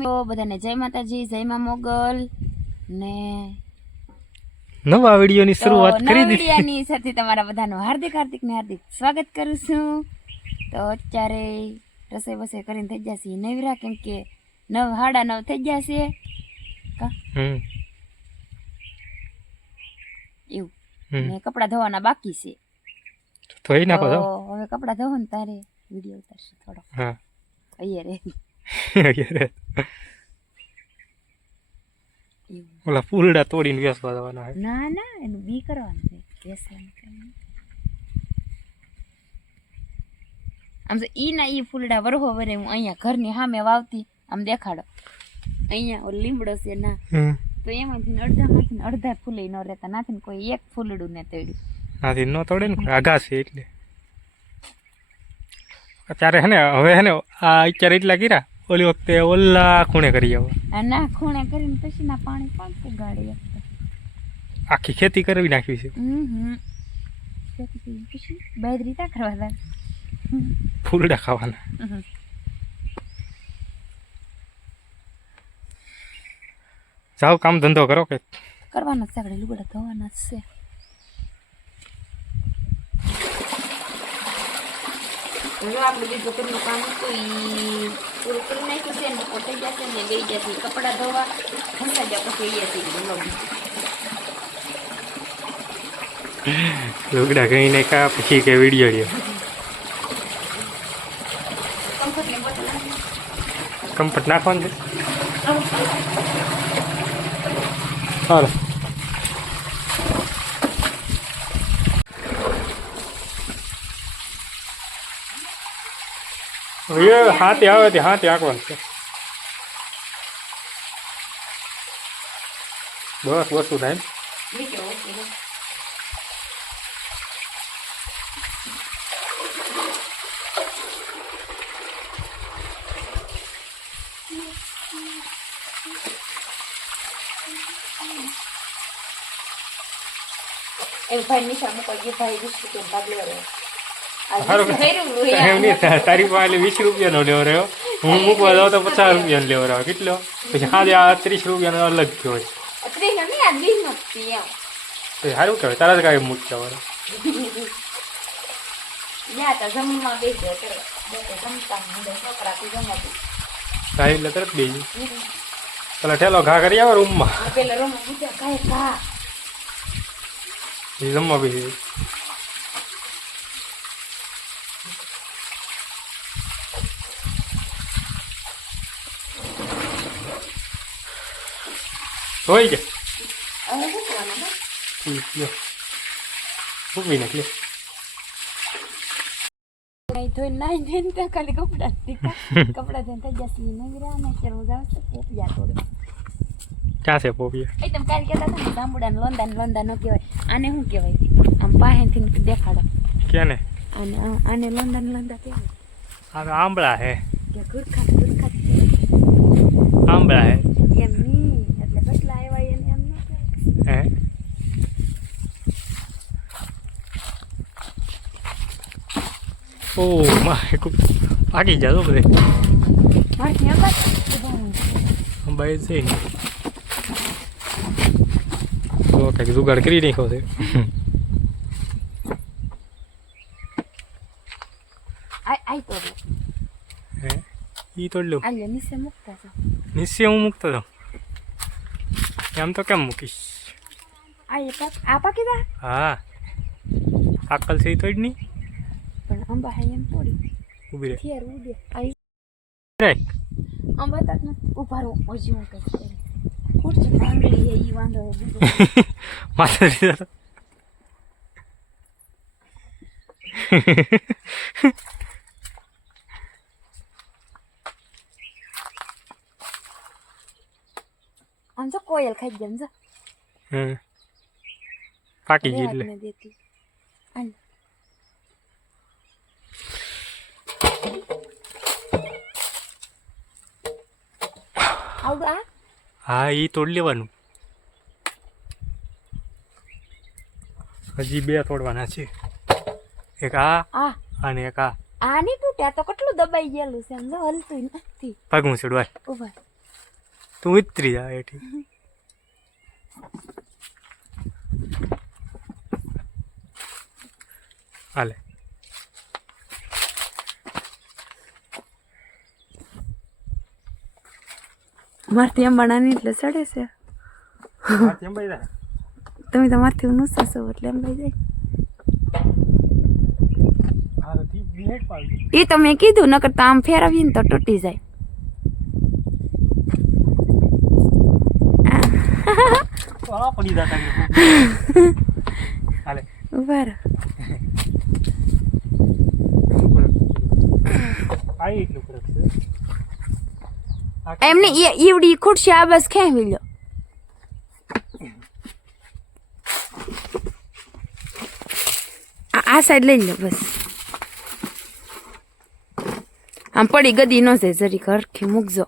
બધાને જય માતાજી જય મા મોગલ. ને નવા વિડીયોની શરૂઆત કરી દીધી. વિડીયાની સાથે તમારા બધાનું હાર્દિક હાર્દિક ને હાર્દિક સ્વાગત કરું છું. તો અત્યારે રસોઈ બસોઈ કરીને થઈ જશે નવરા કેમ કે નવ હાડા નવ થઈ જશે એવું. ને કપડાં ધોવાના બાકી છે. ધોઈ નાખો હવે કપડાં ધોવો ને તારે. વીડિયો ઉતારશે થોડો હા. અહીંયા રે. ઓલા ફૂલડા તોડીને વેસવા જવાના હોય. ના ના એનું બી કરવાનું છે. આમ તો ઈ ના ઈ ફૂલડા વરહો વરે હું અહીંયા ઘરની સામે વાવતી. આમ દેખાડો. અહીંયા ઓલો લીમડો છે ના તો એમાંથી અડધા માંથી અડધા ફૂલે ન રહેતા. નાથી કોઈ એક ફૂલડું ને તોડ્યું. નાથી ન તોડે ને? આઘા છે એટલે. અત્યારે હે ને હવે હે ને આ અત્યારે એટલા કર્યા. ઓલી વખતે ઓલા ખૂણે કરી આવો. આ ના ખૂણે કરીને પછી ના પાણી પણ પુગાડી આપતા આખી ખેતી કરવી નાખવી છે. પછી પછી બાજરી તા કરવા લાગે ફૂલડા ખાવાના. જાઓ કામ ધંધો કરો કે? કરવાના જ છે આપણે લુગડા ધોવાના જ છે. આપણે બીજું કામ હતું ઈ પૂરું કરી નાખ્યું છે ને પોતે જશે ને ગઈ જશે કપડાં ધોવા ખંસા જા પછી અહીંયા જશે લુગડા કઈ કા પછી કે વીડિયો રહ્યો. કમ્ફર્ટ નાખવાનું? છે હાલો. એ હાથે આવે તે હાથે આંકવાનું છે બસ વસ્તુ થાય નીચે ઓકે લો. એ ભાઈ નિશા મૂકવા ગયો ભાઈ વીસ રૂપિયા ભાગ તારી પાસે વીસ રૂપિયાનો લેવો રહ્યો. હું મૂકવા જાઉં તો પચાસ રૂપિયાનો લેવો રહ્યો. કેટલો? પછી હાથે આ ત્રીસ રૂપિયાનો અલગ થયો છે સારું કહેવાય તારા જ કાંઈ મૂકતા વાળો ને. સાહેબ એટલે તરત બેસી પેલા ઠેલો ઘા કરી આવે રૂમમાં. રૂમમાં બેસી હોય હવે લ્યો. મૂકવી નાખ. નહીં નાહી તો ખાલી કપડા કપડા ધોઈને થઈ જશે ઈ નવરા ને અત્યારે હું જાઉં છું પોપિયા તોડવા. ક્યાં છે પોપિયા એ તમે કાલે કહેતા હતા ને જાંબુડા ને લોંદા ને લોંદા ન કહેવાય આને શું કહેવાય આમ પાસેથી દેખાડો ક્યાં અને આને લોંદા ને લોંદા કહેવાય આ આંબળા હે કે ગુરખા ગુરખા આંબળા હે એમ નહીં એટલે કેટલા આવ્યા એને એમ ન કહેવાય હે ઓ મારે પાકી બધે ઊભા હું છું. અંબાઈ છે ને તો કંઈક જુગાડ કરી નાખ્યો છે તો ઈ તોડ લઉં આ લે નીચે હું મૂકતો હતો એમ તો કેમ મૂકીશ હા આકલ છે એ તોડ નહીં પણ અંબા હે એમ તોડી ઊભી રહે. થિયર ઉડે આઈ રાખ અંબા તક ન ઊભા રહો હજી હું કઈ કરું ખુરશી પાંગળી હે ઈ વાંધો માથે દીધો આમ તો કોયલ ખાઈ ગયા સમજો હમ. પાકી ગઈ એટલે રેવાત ને દેતી આન આવડું આ હા એ તોડ લેવાનું. હજી બે તોડવાના છે. એક આ આ. અને એક આ. આ નહીં તૂટ્યા તો કેટલું દબાઈ ગયેલું છે? સમજો હલતું નથી. પગું ચડવાય ઊભા તું ઉતરી જા એઠી હાલે. મારથી અંબાણાની એટલે ચડે છે. તમે તો મારથી ઊંચા છો એટલે અંબાઈ જાય હા એ તો મેં કીધું નકર તો આમ ફેરવીને તો તૂટી જાય. ઊભા રહો આ એટલું ફરક છે આ એમને ઈવડી ખુરશી આ બસ ખેંચી લો આ સાઈડ લઈ લો બસ. આમ પડી ગદી ન છે જરી હરખી મૂકજો.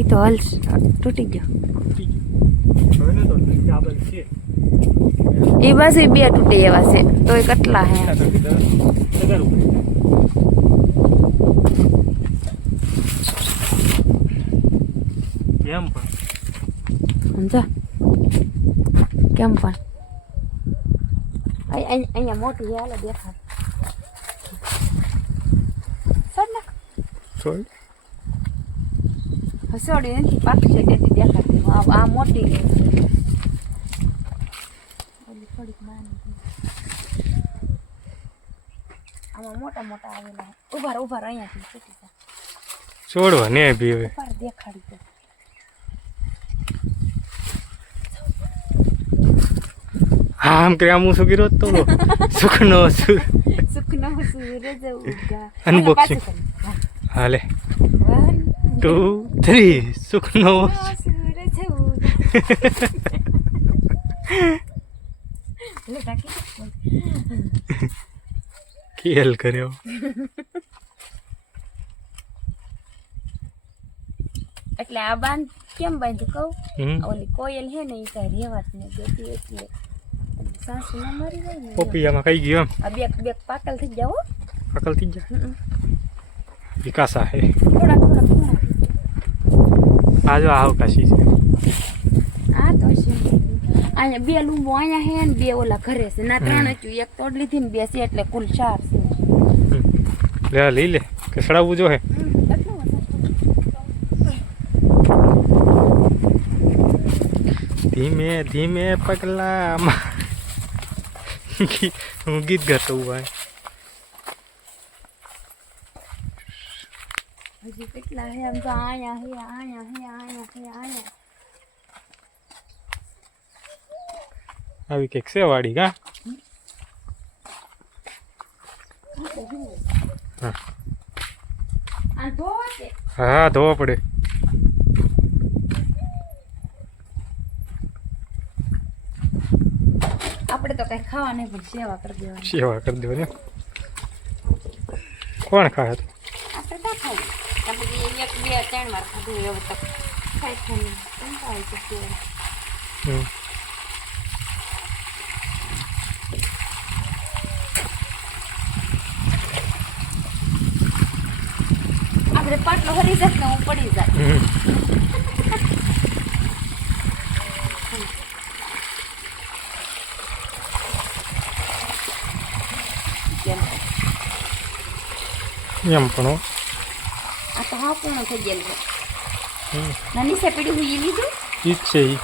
એ તો હલ તૂટી ગયો. એ બસ એ બે તૂટી એવા છે. તો એ કેટલા હે? એમ પણ? સમજો? કેમ પણ? અહીં- અહીં- અહીંયા મોટી હાલે દેખાય સોરી હસોડી નથી પાકી છે તેથી દેખાતી આ આ મોટી થોડીક નાની આમાં મોટા મોટા આવેલા ઊભા ઊભા અહીંયાથી છૂટી જા. છોડવા ને ભી હવે દેખાડી દે. હા આમ કે આમ શું કર્યો તો સુખનો સુખનો સૂરજ ઉગા. અનબોક્સિંગ હાલે હા. One, ટુ થ્રી સુખનો સૂરજ ઉગા. લે, ટાંકી કર્યો એટલે આ બાંધ કેમ બાંધ્યું કહું? ઓલી કોયલ હે ને એ કાંઈ ને દેતી એટલે સાસુ ના મરી ગઈ ને પોપિયામાં કઈ ગયો એમ? આ બેક બેક પાકલ થઈ જાવ પાકલ થઈ જાય આ હે. થોડા થોડા આ જો આ અવકાશી છે. આ તો છે. અહીંયા બે લૂંબો અહીંયા હે ને બે ઓલા ઘરે છે. ના ત્રણ જ એક તોડ લીધી ને બે છે એટલે કુલ ચાર છે. લે લઈ લે. કે સડાવવું જો હે? ધીમે ધીમે પગલા હું ગીત ગાતો ભાઈ હજી કેટલા હે આમ તો આયા હે આયા હે આયા હે આયા આવી કંઈક છે વાડી કા? હા. ધોવા હા ધોવા પડે. આપણે તો કઈ ખાવા નહીં પણ સેવા કરી દેવાની. સેવા કરી દેવાની. કોણ ખાય તો આપણે ના ખાઈએ એક બે ત્રણ વાર ખાધું એવું તો ખાઈ ખાઈને હમ. પાટલો હરી જાય ને હું પડી. કેમ? એમ પણ. આ તો હા પૂર્ણ થઈ ગયેલું છે. નાની સેપીડી હું લીધું? ઈ છે ઈ.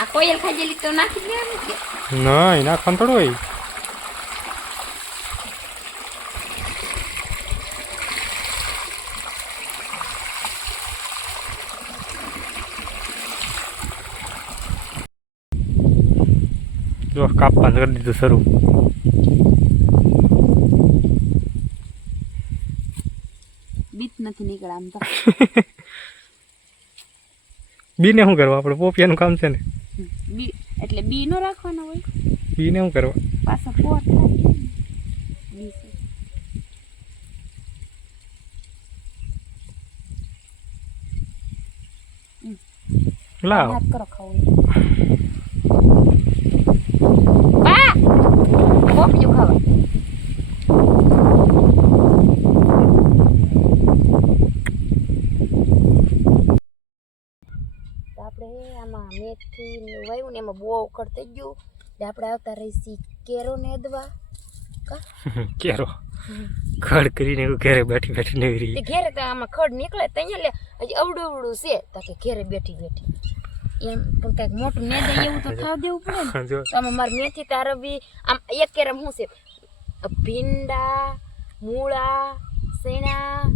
આ કોયલ ખાઈ ગયેલી તો નાખી દેવાનું કે? એ નાખવાનું થોડું હોય. જો કાપવાનું કરી દીધું શરૂ. બીત નથી નીકળે આમ તો. બીને શું કરવા? આપણે પોપિયાનું કામ છે ને. બી એટલે બી નો રાખવાનો હોય? બીને શું કરવા? પાછા પોટ લાવ. હાથ કરો ખાવું બા ને એમાં બહુ ઉખડ થઈ ગયું. એટલે આપણે આવતા રહીશી કેરો ને દવા કેરો? ખડ કરીને ઘરે બેઠી બેઠી નહીં રહી. ઘેરે તો આમાં ખડ નીકળે તો અહીંયા લે. હજી અવડું અવડું છે. તો કે ઘેરે બેઠી બેઠી. એમ પણ કંઈક મોટું ને દઈએ એવું તો ખાવા દેવું પડે ને. આમાં મારી મેથી તારવી આમ એક કેરમ શું છે? ભીંડા મૂળા સેણા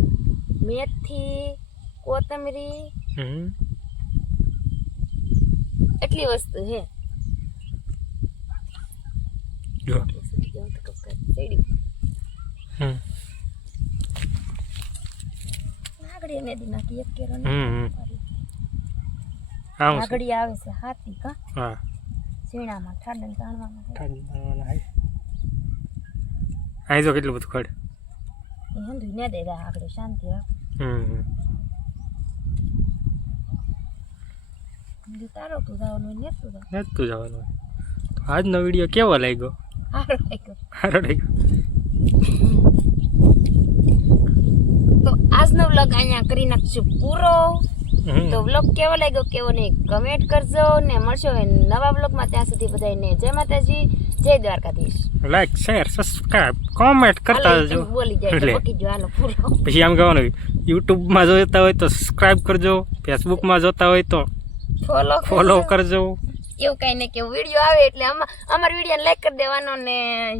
મેથી કોથમરી. એટલી વસ્તુ હે જો. હમ. આગળ આવે છે. હાથી કા? હા. ઝીણામાં ઠાડન તાણવામાં જો કેટલું બધું ખડ. દે આગળ શાંતિ હમ હમ. હંધું તારો તું જવાનું ને તું જા જવાનું આજનો વીડિયો કેવો લાગ્યો? સારો લાગ્યો. તો આજનો વ્લોગ અહીંયા કરી નાખશું પૂરો. તો વ્લોગ કેવો લાગ્યો કેવો નહીં કમેન્ટ કરજો ને મળશો નવા વ્લોગમાં ત્યાં સુધી બધાને જય માતાજી જય Dwarkadhish. Like share subscribe comment કરતા જજો. બોલી જાય. તો હાલો પૂરો. પછી આમ કહેવાનું યુટ્યુબમાં જોતા હોય તો સબસ્ક્રાઇબ કરજો ફેસબુકમાં જોતા હોય તો ફોલો ફોલો કરજો. એવું કઈ નહીં કે વીડિયો આવે એટલે આમાં અમારા વીડિયો લાઈક કરી દેવાનો ને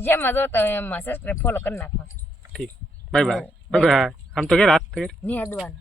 જેમાં જોતા હોય એમાં સબસ્ક્રાઈબ ફોલો કરી નાખવાનો. ઠીક. બાય બાય બાય આમ તો કે રાત તો કે નિહાદવાનો.